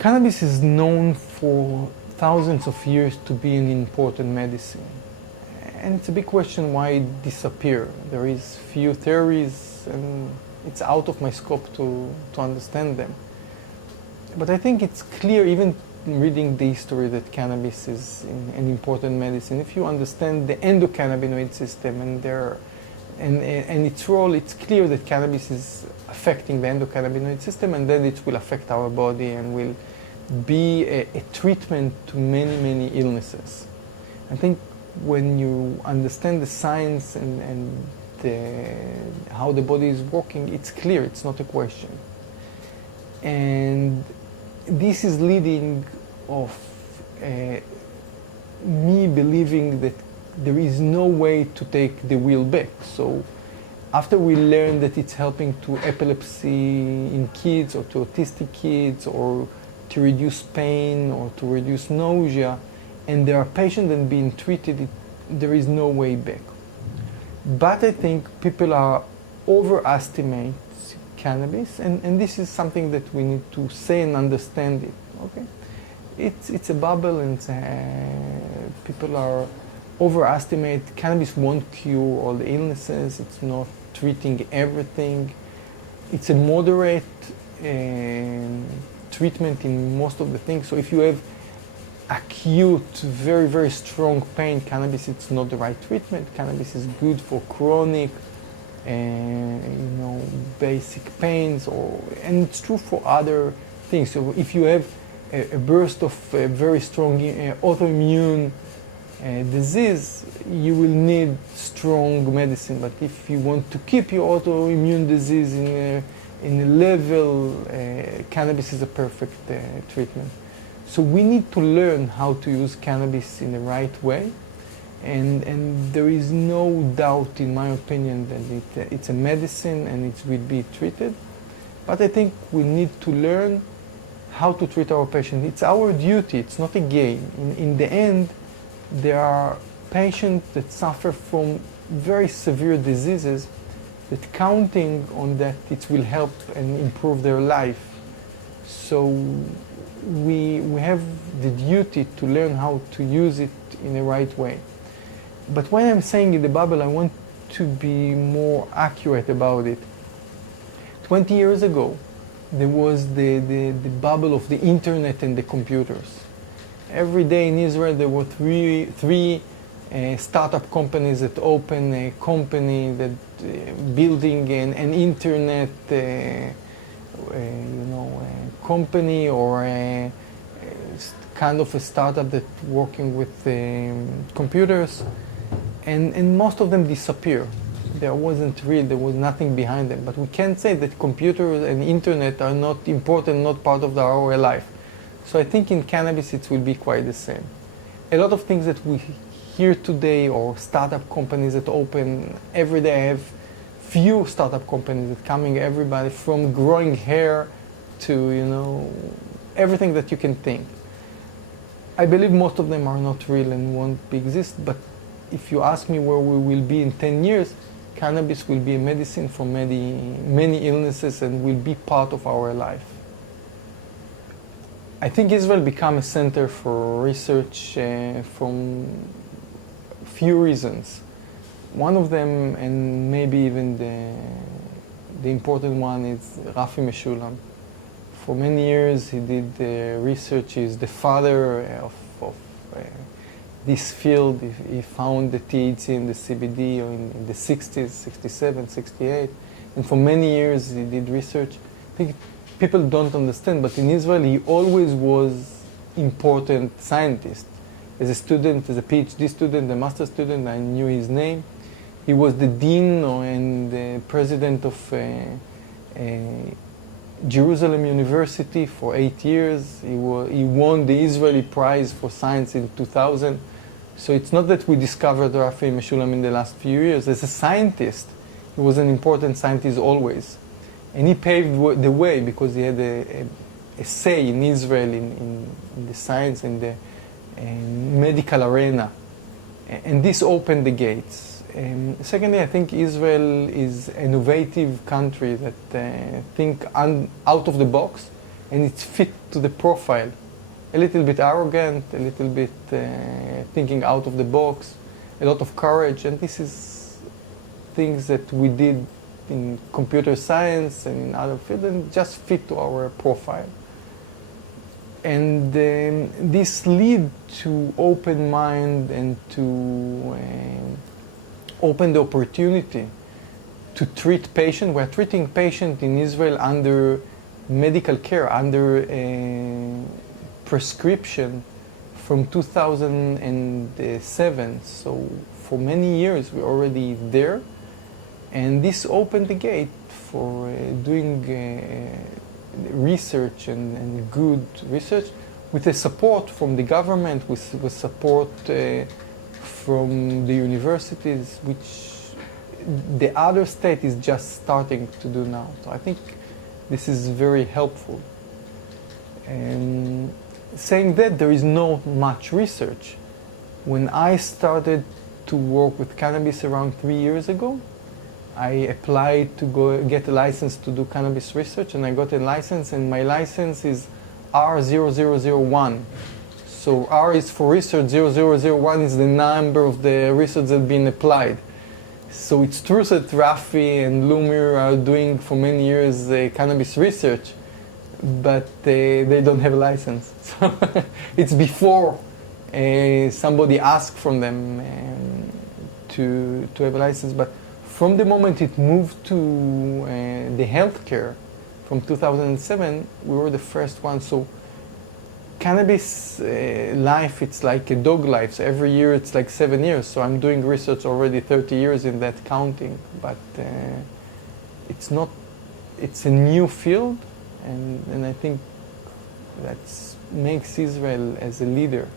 Cannabis is known for thousands of years to be an important medicine. And it's a big question why it disappeared. There is few theories and it's out of my scope to understand them. But I think it's clear, even reading the history, that cannabis is an important medicine. If you understand the endocannabinoid system and its role, it's clear that cannabis is affecting the endocannabinoid system, and then it will affect our body and will be a treatment to many, many illnesses. I think when you understand the science and how the body is working, it's clear, it's not a question. And this is leading of me believing that there is no way to take the wheel back. So after we learn that it's helping to epilepsy in kids or to autistic kids or to reduce pain or to reduce nausea, and there are patients that are being treated, there is no way back. But I think people are overestimate cannabis, and this is something that we need to say and understand it. Okay, it's a bubble, and people are overestimate. Cannabis won't cure all the illnesses. It's not treating everything. It's a moderate treatment in most of the things. So if you have acute, very, very strong pain, cannabis it's not the right treatment. Cannabis is good for chronic, basic pains, and it's true for other things. So if you have a burst of very strong autoimmune disease, you will need strong medicine. But if you want to keep your autoimmune disease in a level, cannabis is a perfect treatment. So we need to learn how to use cannabis in the right way. And there is no doubt, in my opinion, that it's a medicine and it will be treated. But I think we need to learn how to treat our patients. It's our duty, it's not a game. In the end, there are patients that suffer from very severe diseases that counting on that it will help and improve their life. So we have the duty to learn how to use it in the right way. But when I'm saying in the bubble, I want to be more accurate about it. 20 years ago, there was the bubble of the internet and the computers. Every day in Israel, there were three startup companies that open a company that building an internet company or a kind of a startup that working with computers, and most of them disappear. There was nothing behind them. But we can't say that computers and internet are not important, not part of our life. So I think in cannabis it will be quite the same. A lot of things that we hear today, or startup companies that open every day, I have few startup companies that coming, everybody from growing hair to everything that you can think. I believe most of them are not real and won't exist, but if you ask me where we will be in 10 years, cannabis will be a medicine for many, many illnesses and will be part of our life. I think Israel became a center for research from few reasons. One of them, and maybe even the important one, is Rafi Meshulam. For many years he did research. He's the father of this field. He found the THC and the CBD in the 60s, 67, 68. And for many years he did research. I think people don't understand, but in Israel he always was important scientist. As a student, as a PhD student, a master student, I knew his name. He was the dean and the president of Jerusalem University for 8 years. He won the Israeli Prize for Science in 2000. So it's not that we discovered Rafi Meshulam in the last few years. As a scientist, he was an important scientist always. And he paved the way because he had a say in Israel in the science and the medical arena. And this opened the gates. Secondly, I think Israel is an innovative country that think out of the box. and it's fit to the profile. A little bit arrogant, a little bit thinking out of the box, a lot of courage, and this is things that we did in computer science and in other fields and just fit to our profile. And this lead to open mind and to open the opportunity to treat patient. We're treating patient in Israel under medical care, under prescription from 2007. So for many years we're already there. And this opened the gate for doing research and good research with the support from the government, with support from the universities, which the other state is just starting to do now. So I think this is very helpful. And saying that, there is not much research. When I started to work with cannabis around 3 years ago, I applied to go get a license to do cannabis research, and I got a license, and my license is R0001. So R is for research, 0001 is the number of the research that has been applied. So it's true that Rafi and Lumir are doing for many years cannabis research, but they don't have a license. So it's before somebody asked from them to have a license. But from the moment it moved to the healthcare from 2007, we were the first one. So cannabis life, it's like a dog life. So every year it's like 7 years. So I'm doing research already 30 years in that counting. But it's not, it's a new field. And I think that makes Israel as a leader.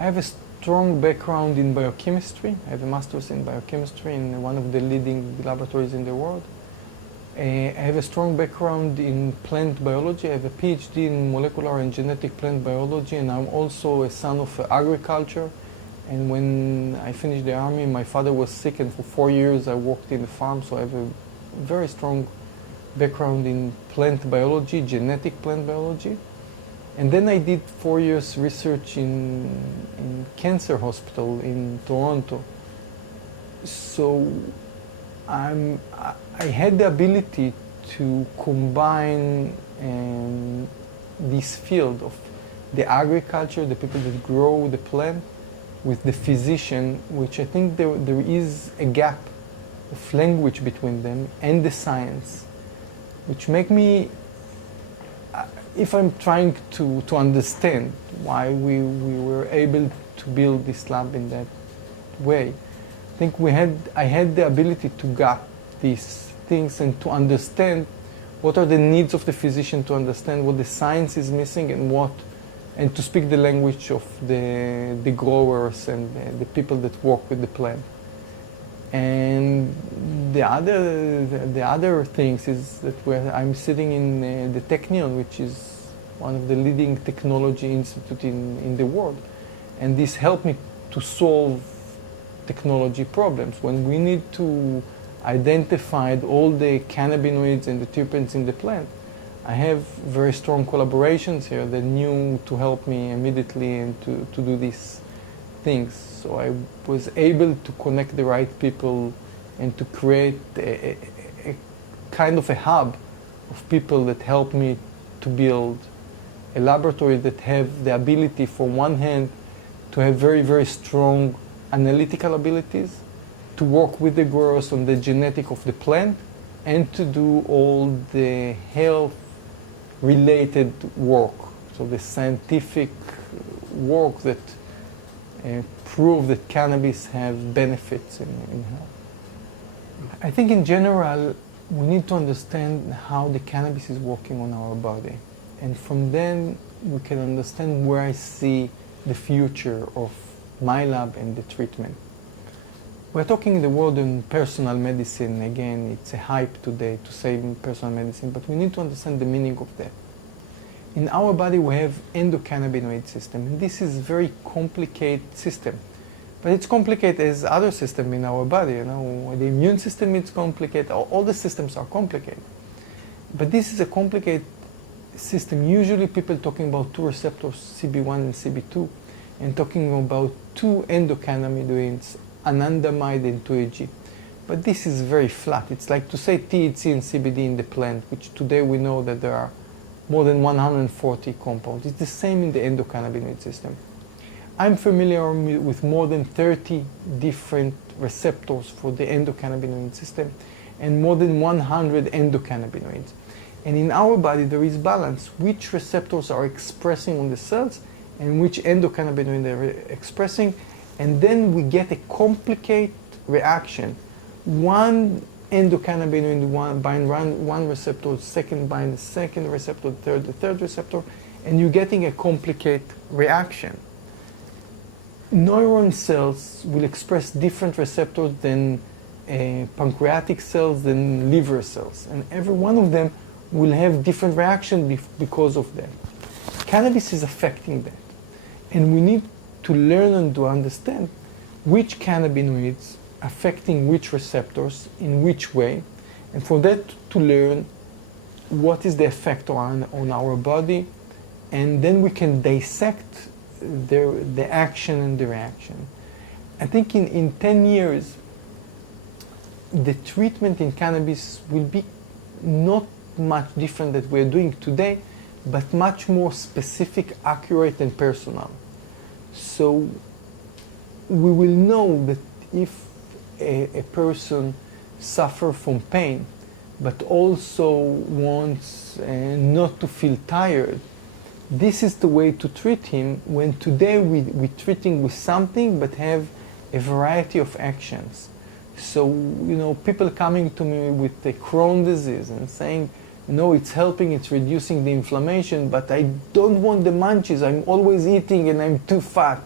I have a strong background in biochemistry. I have a master's in biochemistry in one of the leading laboratories in the world. I have a strong background in plant biology. I have a PhD in molecular and genetic plant biology, and I'm also a son of agriculture. And when I finished the army, my father was sick, and for 4 years I worked in the farm, so I have a very strong background in plant biology, genetic plant biology. And then I did 4 years research in cancer hospital in Toronto. So I had the ability to combine this field of the agriculture, the people that grow the plant, with the physician, which I think there is a gap of language between them, and the science, which make me, if I'm trying to understand why we were able to build this lab in that way, I think I had the ability to gap these things and to understand what are the needs of the physician, to understand what the science is missing and to speak the language of the growers and the people that work with the plant. And the other things is that I'm sitting in the Technion, which is one of the leading technology institute in the world. And this helped me to solve technology problems. When we need to identify all the cannabinoids and the terpenes in the plant, I have very strong collaborations here that knew to help me immediately and to do these things. So I was able to connect the right people and to create a kind of a hub of people that help me to build a laboratory that have the ability, from one hand, to have very, very strong analytical abilities, to work with the growers on the genetic of the plant, and to do all the health-related work. So the scientific work that prove that cannabis have benefits in health. I think in general, we need to understand how the cannabis is working on our body. And from then, we can understand where I see the future of my lab and the treatment. We're talking in the world in personal medicine. Again, it's a hype today to say personal medicine, but we need to understand the meaning of that. In our body, we have endocannabinoid system, and this is a very complicated system. But it's complicated as other systems in our body. You know, the immune system is complicated. All the systems are complicated. But this is a complicated system. Usually people talking about two receptors, CB1 and CB2, and talking about two endocannabinoids, anandamide and 2-AG. But this is very flat. It's like to say THC and CBD in the plant, which today we know that there are more than 140 compounds. It's the same in the endocannabinoid system. I'm familiar with more than 30 different receptors for the endocannabinoid system and more than 100 endocannabinoids. And in our body there is balance, which receptors are expressing on the cells and which endocannabinoid are expressing, and then we get a complicated reaction. One endocannabinoid bind one receptor, second bind the second receptor, the third receptor, and you're getting a complicated reaction. Neuron cells will express different receptors than pancreatic cells, than liver cells, and every one of them will have different reactions because of that. Cannabis is affecting that, and we need to learn and to understand which cannabinoids affecting which receptors in which way, and for that to learn what is the effect on our body, and then we can dissect the action and the reaction. I think in 10 years the treatment in cannabis will be not much different than we're doing today, but much more specific, accurate, and personal. So we will know that if a person suffers from pain, but also wants not to feel tired, this is the way to treat him, when today we treat him with something but have a variety of actions. So, you know, people coming to me with the Crohn's disease and saying, no, it's helping, it's reducing the inflammation, but I don't want the munchies, I'm always eating and I'm too fat.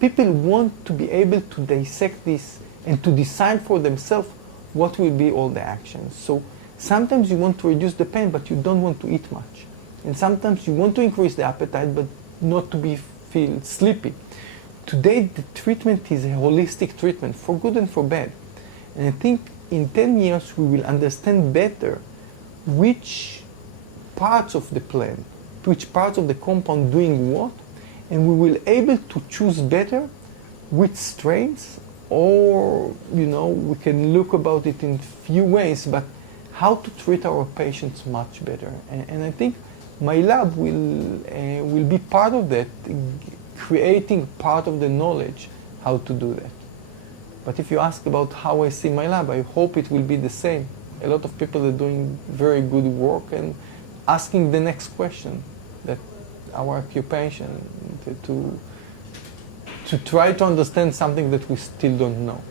People want to be able to dissect this and to decide for themselves what will be all the actions. So sometimes you want to reduce the pain, but you don't want to eat much. And sometimes you want to increase the appetite, but not to feel sleepy. Today the treatment is a holistic treatment, for good and for bad. And I think in 10 years we will understand better which parts of the plant, which parts of the compound doing what, and we will able to choose better which strains, or, you know, we can look about it in few ways, but how to treat our patients much better. And I think my lab will be part of that, creating part of the knowledge how to do that. But if you ask about how I see my lab, I hope it will be the same. A lot of people are doing very good work and asking the next question, that our occupation, to try to understand something that we still don't know.